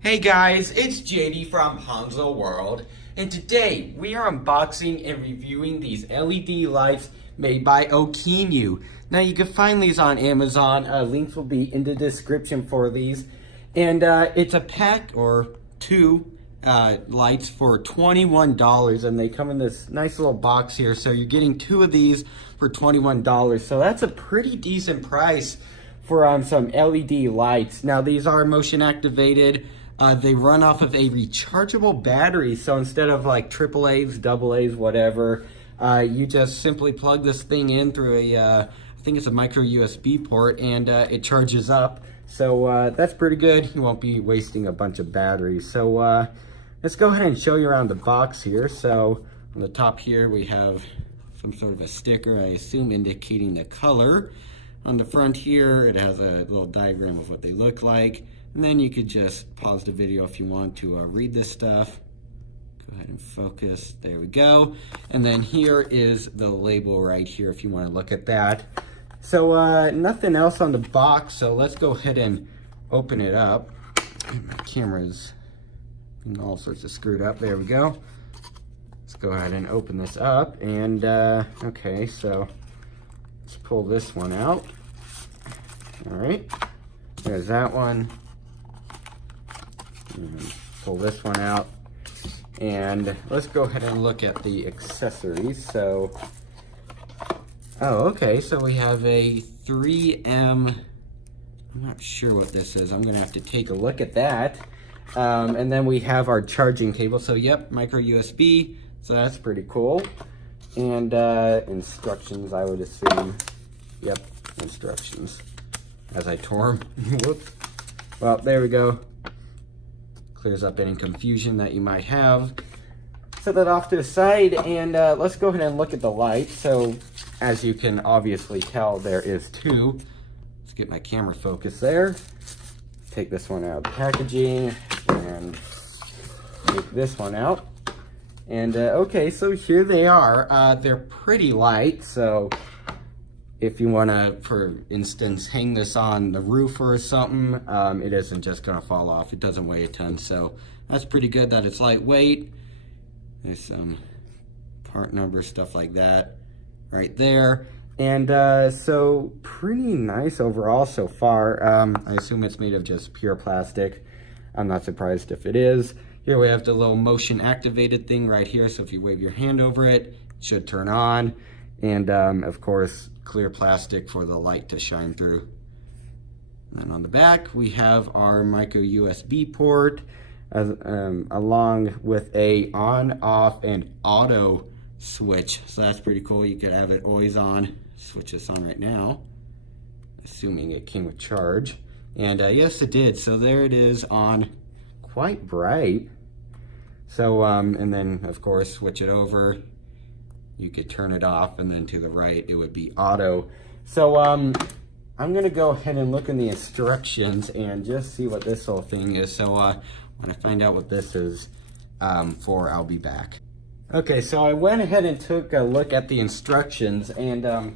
Hey guys, it's JD from Hanzo World, and today we are unboxing and reviewing these LED lights made by OKeanu. Now you can find these on Amazon, links will be in the description for these, and it's a pack or two lights for $21, and they come in this nice little box here, so you're getting two of these for $21, so that's a pretty decent price for some LED lights. Now these are motion activated. They run off of a rechargeable battery, so instead of like AAAs, AA's, whatever, you just simply plug this thing in through a, I think it's a micro USB port, and it charges up. So that's pretty good. You won't be wasting a bunch of batteries. So let's go ahead and show you around the box here. So on the top here we have some sort of a sticker, I assume indicating the color. On the front here it has a little diagram of what they look like. And then you could just pause the video if you want to read this stuff. Go ahead and focus. There we go. And then here is the label right here if you want to look at that. So nothing else on the box. So let's go ahead and open it up. My camera's all sorts of screwed up. There we go. Let's go ahead and open this up. And okay, so let's pull this one out. All right. There's that one. Pull this one out, and let's go ahead and look at the accessories. So, oh, okay, so we have a 3M, I'm not sure what this is, I'm gonna have to take a look at that. And then we have our charging cable, so yep, micro USB, so that's pretty cool. And instructions, I would assume. Yep, instructions, as I tore them. Whoops. Well, there we go. Clears up any confusion that you might have. Set that off to the side, and let's go ahead and look at the light. So as you can obviously tell, there is two. Let's get my camera focused there. Take this one out of the packaging and take this one out. And okay, so here they are. They're pretty light, so if you want to, for instance, hang this on the roof or something, it isn't just going to fall off. It doesn't weigh a ton, so that's pretty good that it's lightweight. There's some part number, stuff like that right there. And so pretty nice overall so far. I assume it's made of just pure plastic. I'm not surprised if it is. Here we have the little motion activated thing right here, so if you wave your hand over it, it should turn on. And of course, clear plastic for the light to shine through. And then on the back, we have our micro USB port, along with a on, off, and auto switch. So that's pretty cool. You could have it always on. Switch this on right now, assuming it came with charge. And yes, it did. So there it is on, quite bright. So, and then of course, switch it over. You could turn it off, and then to the right it would be auto. So I'm gonna go ahead and look in the instructions and just see what this whole thing is. So when I find out what this is for, I'll be back. Okay, so I went ahead and took a look at the instructions, and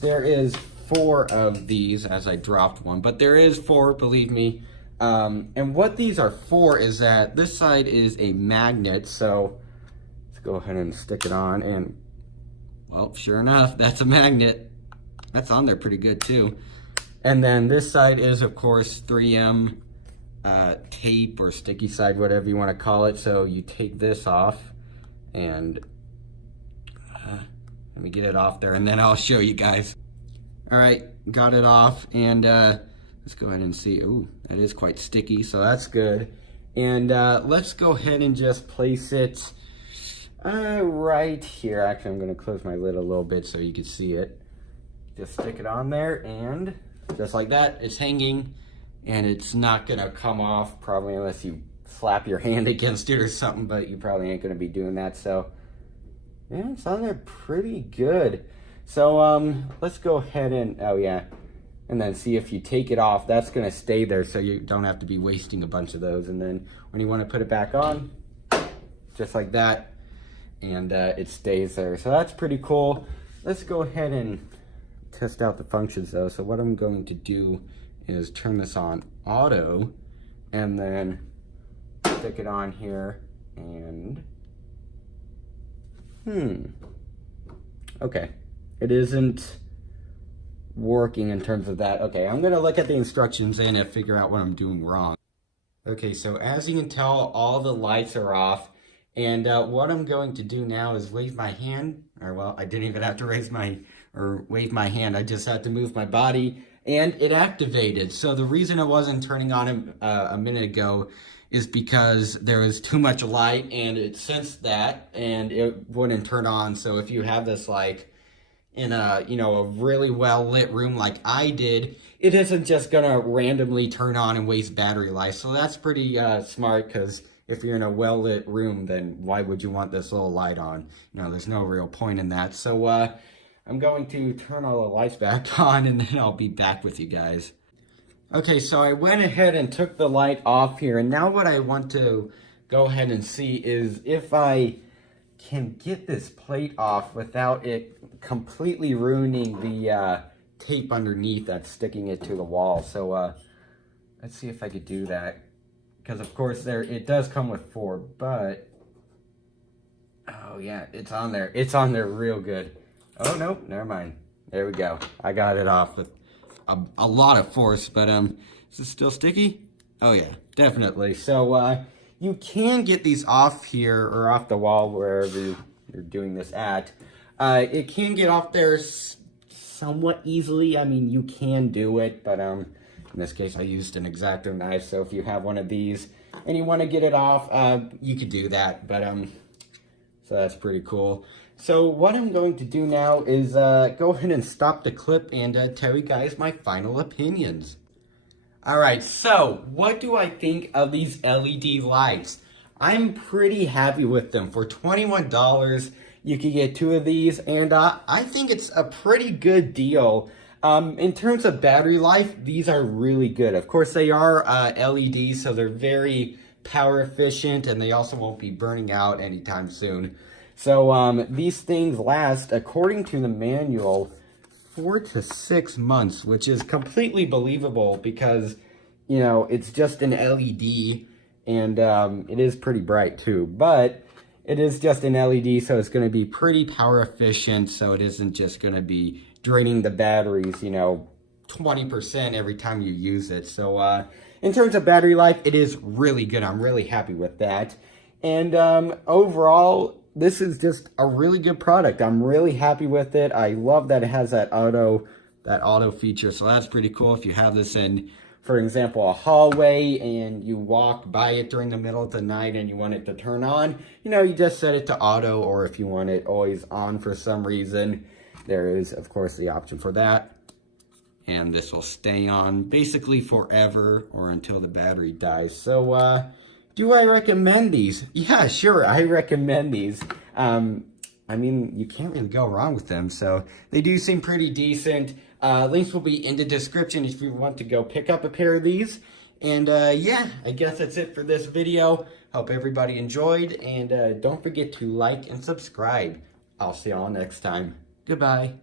there is 4 of these, as I dropped one, but there is 4, believe me. And what these are for is that this side is a magnet, so go ahead and stick it on, and well, sure enough, that's a magnet. That's on there pretty good too. And then this side is, of course, 3M tape or sticky side, whatever you want to call it. So you take this off, and let me get it off there, and then I'll show you guys. All right, got it off, and let's go ahead and see. Ooh, that is quite sticky, so that's good. And let's go ahead and just place it right here. Actually, I'm going to close my lid a little bit so you can see it. Just stick it on there, and just like that, it's hanging, and it's not going to come off probably unless you slap your hand against it or something, but you probably ain't going to be doing that. So yeah, it's on there pretty good. So let's go ahead and, oh yeah, And then see, if you take it off, that's gonna stay there, so you don't have to be wasting a bunch of those. And then when you wanna put it back on, just like that, and it stays there. So that's pretty cool. Let's go ahead and test out the functions though. So what I'm going to do is turn this on auto, and then stick it on here, and okay, it isn't working in terms of that. Okay, I'm gonna look at the instructions and figure out what I'm doing wrong. Okay, so as you can tell, all the lights are off, and what I'm going to do now is wave my hand, or well, I didn't even have to wave my hand, I just had to move my body, and it activated. So the reason it wasn't turning on a minute ago is because there was too much light, and it sensed that, and it wouldn't turn on. So if you have this like in a, you know, a really well lit room like I did, it isn't just gonna randomly turn on and waste battery life. So that's pretty smart, because if you're in a well lit room, then why would you want this little light on? You know, there's no real point in that. So I'm going to turn all the lights back on, and then I'll be back with you guys. Okay, so I went ahead and took the light off here, and now what I want to go ahead and see is if I can get this plate off without it completely ruining the tape underneath that's sticking it to the wall. So let's see if I could do that, because of course it does come with 4, but oh yeah, it's on there. It's on there real good. Oh no, never mind. There we go. I got it off with a lot of force, but is it still sticky? Oh yeah, definitely. So you can get these off here, or off the wall, wherever you're doing this at. It can get off there somewhat easily. I mean, you can do it, but in this case I used an X-Acto knife, so if you have one of these and you want to get it off, you could do that. But so that's pretty cool. So what I'm going to do now is go ahead and stop the clip and tell you guys my final opinions. Alright, so what do I think of these LED lights? I'm pretty happy with them. For $21, you can get 2 of these, and I think it's a pretty good deal. In terms of battery life, these are really good. Of course, they are LEDs, so they're very power efficient, and they also won't be burning out anytime soon. So these things last, according to the manual, 4 to 6 months, which is completely believable because, you know, it's just an LED, and it is pretty bright too. But it is just an LED, so it's going to be pretty power efficient, so it isn't just going to be draining the batteries, you know, 20% every time you use it. So in terms of battery life, it is really good. I'm really happy with that. And overall, this is just a really good product. I'm really happy with it. I love that it has that auto feature, so that's pretty cool. If you have this in, for example, a hallway, and you walk by it during the middle of the night and you want it to turn on, you know, you just set it to auto, or if you want it always on for some reason, there is, of course, the option for that. And this will stay on basically forever, or until the battery dies. So, do I recommend these? Yeah, sure, I recommend these. I mean, you can't really go wrong with them, so they do seem pretty decent. Links will be in the description if you want to go pick up a pair of these. And yeah, I guess that's it for this video. Hope everybody enjoyed, and don't forget to like and subscribe. I'll see y'all next time. Goodbye.